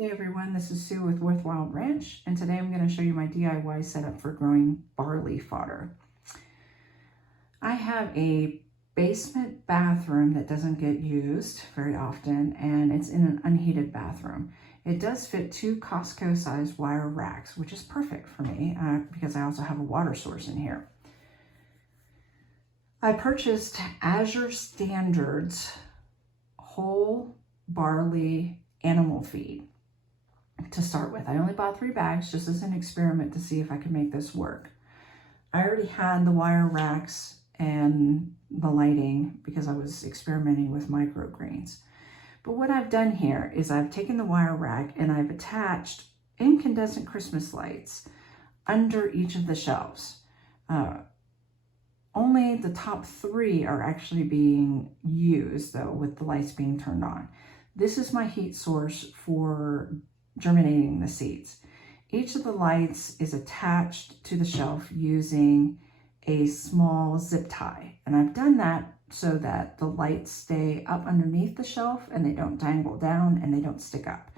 Hey everyone, this is Sue with Worthwhile Ranch, and today I'm going to show you my DIY setup for growing barley fodder. I have a basement bathroom that doesn't get used very often, and it's in an unheated bathroom. It does fit 2 Costco sized wire racks, which is perfect for me because I also have a water source in here. I purchased Azure Standards whole barley animal feed to start with. I only bought 3 bags just as an experiment to see if I could make this work. I already had the wire racks and the lighting because I was experimenting with microgreens. But what I've done here is I've taken the wire rack and I've attached incandescent Christmas lights under each of the shelves. Only the top 3 are actually being used though, with the lights being turned on. This is my heat source for germinating the seeds. Each of the lights is attached to the shelf using a small zip tie. And I've done that so that the lights stay up underneath the shelf and they don't dangle down and they don't stick up.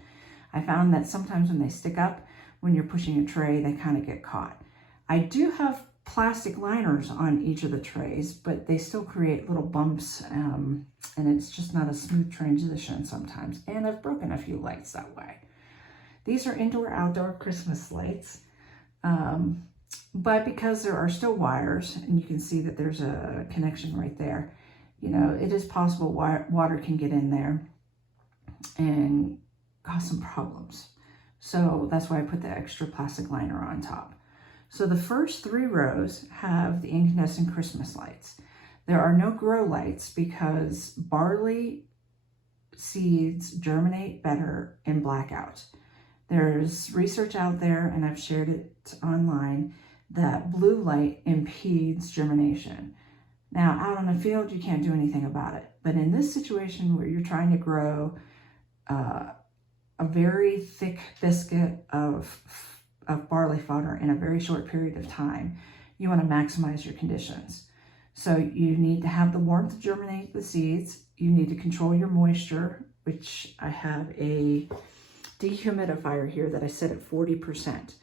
I found that sometimes when they stick up, when you're pushing a tray, they kind of get caught. I do have plastic liners on each of the trays, but they still create little bumps and it's just not a smooth transition sometimes. And I've broken a few lights that way. These are indoor-outdoor Christmas lights, but because there are still wires, and you can see that there's a connection right there, you know, it is possible water can get in there and cause some problems. So that's why I put the extra plastic liner on top. So the first 3 rows have the incandescent Christmas lights. There are no grow lights because barley seeds germinate better in blackout. There's research out there, and I've shared it online, that blue light impedes germination. Now, out on the field, you can't do anything about it. But in this situation where you're trying to grow a very thick biscuit of barley fodder in a very short period of time, you want to maximize your conditions. So you need to have the warmth to germinate the seeds. You need to control your moisture, which I have a dehumidifier here that I set at 40%.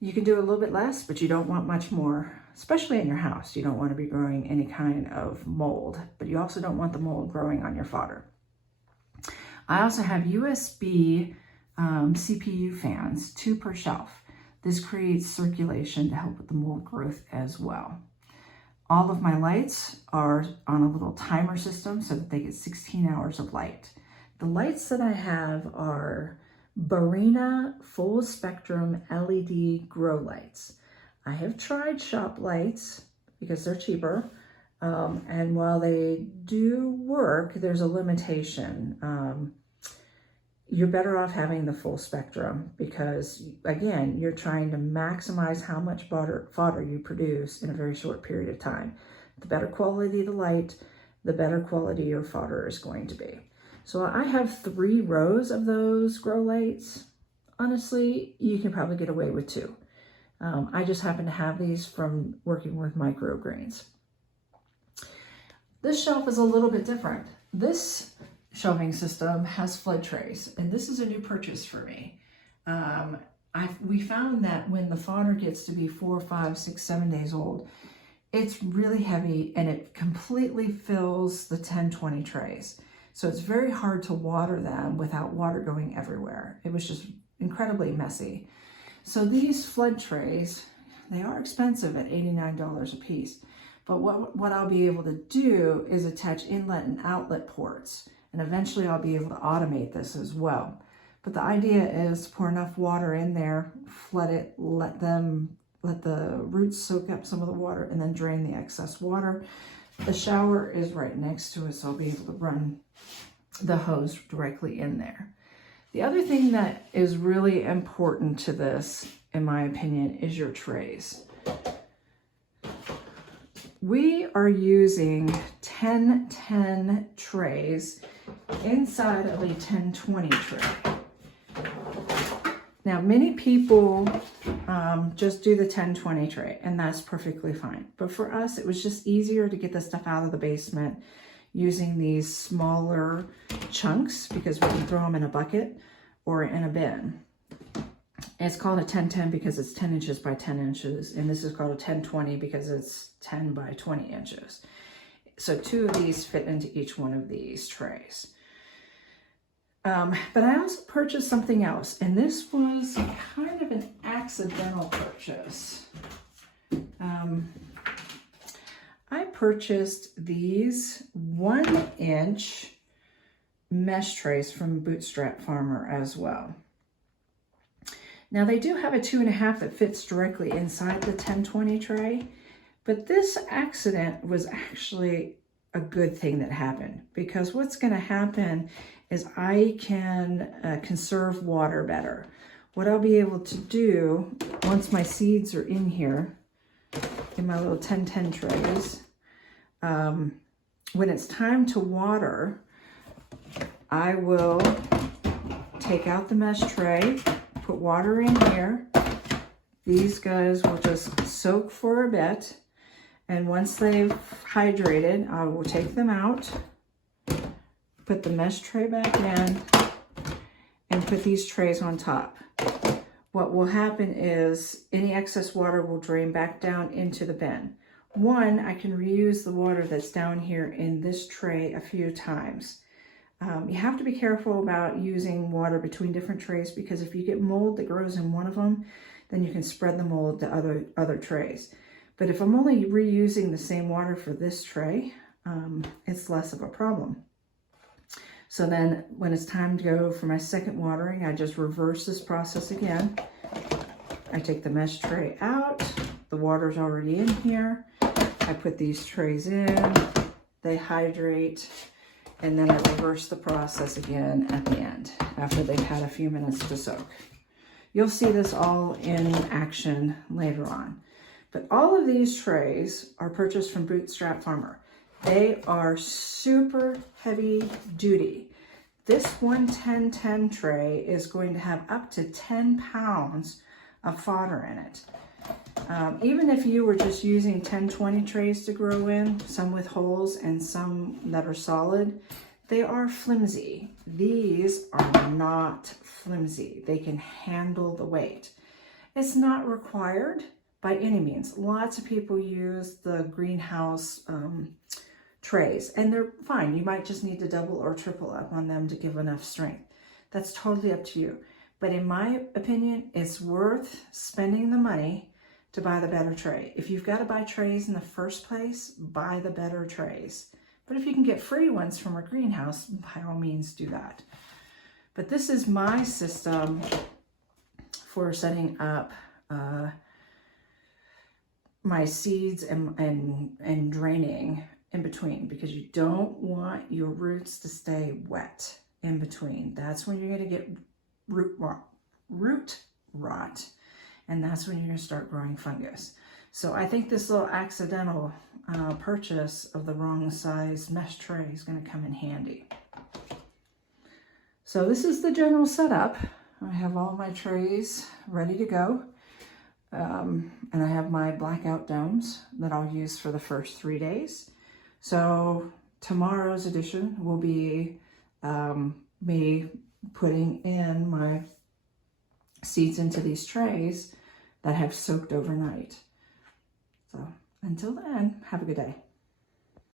You can do a little bit less, but you don't want much more, especially in your house. You don't want to be growing any kind of mold, but you also don't want the mold growing on your fodder. I also have USB CPU fans, 2 per shelf. This creates circulation to help with the mold growth as well. All of my lights are on a little timer system so that they get 16 hours of light. The lights that I have are Barirna full spectrum LED grow lights. I have tried shop lights because they're cheaper. And while they do work, there's a limitation. You're better off having the full spectrum because, again, you're trying to maximize how much fodder you produce in a very short period of time. The better quality the light, the better quality your fodder is going to be. So I have 3 rows of those grow lights. Honestly, you can probably get away with 2. I just happen to have these from working with microgreens. This shelf is a little bit different. This shelving system has flood trays, and this is a new purchase for me. We found that when the fodder gets to be 4, 5, 6, 7 days old, it's really heavy and it completely fills the 10-20 trays. So it's very hard to water them without water going everywhere. It was just incredibly messy. So these flood trays, they are expensive at $89 a piece. But what I'll be able to do is attach inlet and outlet ports. And eventually I'll be able to automate this as well. But the idea is to pour enough water in there, flood it, let the roots soak up some of the water, and then drain the excess water. The shower is right next to it, so I'll be able to run the hose directly in there. The other thing that is really important to this, in my opinion, is your trays. We are using 10-10 trays inside of a 10-20 tray. Now, many people just do the 10-20 tray, and that's perfectly fine. But for us, it was just easier to get the stuff out of the basement using these smaller chunks because we can throw them in a bucket. or in a bin. It's called a 10-10 because it's 10 inches by 10 inches, and this is called a 10-20 because it's 10 by 20 inches. So 2 of these fit into each one of these trays. But I also purchased something else, and this was kind of an accidental purchase. I purchased these 1-inch mesh trays from Bootstrap Farmer as well. Now they do have a 2.5 that fits directly inside the 10-20 tray, but this accident was actually a good thing that happened, because what's going to happen is I can conserve water better. What I'll be able to do once my seeds are in here, in my little 10-10 trays, when it's time to water, I will take out the mesh tray, put water in here. These guys will just soak for a bit, and once they've hydrated, I will take them out, put the mesh tray back in, and put these trays on top. What will happen is any excess water will drain back down into the bin. One, I can reuse the water that's down here in this tray a few times. You have to be careful about using water between different trays, because if you get mold that grows in one of them, then you can spread the mold to other trays. But if I'm only reusing the same water for this tray, it's less of a problem. So then when it's time to go for my second watering, I just reverse this process again. I take the mesh tray out, the water's already in here. I put these trays in, they hydrate, and then I reverse the process again at the end after they've had a few minutes to soak. You'll see this all in action later on. But all of these trays are purchased from Bootstrap Farmer. They are super heavy duty. This 1-10-10 tray is going to have up to 10 pounds of fodder in it. Even if you were just using 10-20 trays to grow in, some with holes and some that are solid, they are flimsy. These are not flimsy. They can handle the weight. It's not required by any means. Lots of people use the greenhouse trays, and they're fine. You might just need to double or triple up on them to give enough strength. That's totally up to you. But in my opinion, it's worth spending the money to buy the better tray. If you've got to buy trays in the first place, buy the better trays. But if you can get free ones from a greenhouse, by all means do that. But this is my system for setting up my seeds and draining in between, because you don't want your roots to stay wet in between. That's when you're going to get root rot, and that's when you're going to start growing fungus. So I think this little accidental purchase of the wrong size mesh tray is going to come in handy. So this is the general setup. I have all my trays ready to go. And I have my blackout domes that I'll use for the first 3 days. So tomorrow's edition will be me putting in my seeds into these trays that have soaked overnight. So until then, have a good day.